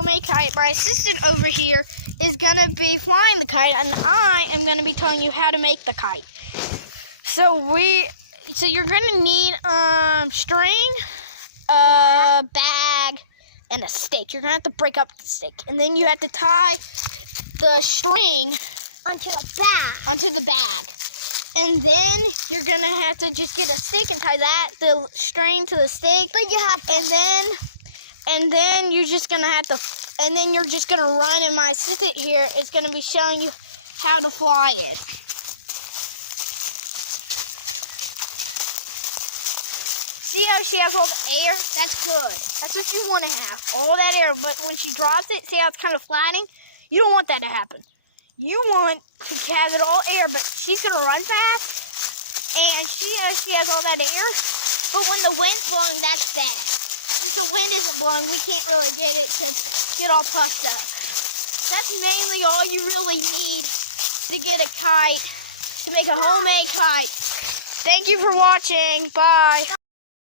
Homemade Kite. My assistant over here is going to be flying the kite, and I am going to be telling you how to make the kite. So you're going to need string, a bag, and a stake. You're going to have to break up the stake, and then you have to tie the string onto the bag. And then you're going to have to just get a stick and tie the string to the stake. But you have to. And then you're just going to have to, and then you're just going to run, and my assistant here is going to be showing you how to fly it. See how she has all the air? That's good. That's what you want to have, all that air. But when she drops it, see how it's kind of flattening? You don't want that to happen. You want to have it all air, but she's going to run fast, and she has all that air. But when the wind's blowing, that's bad. If the wind isn't blowing, we can't really get it to get all puffed up. That's mainly all you really need to get a kite, to make a homemade kite. Thank you for watching. Bye.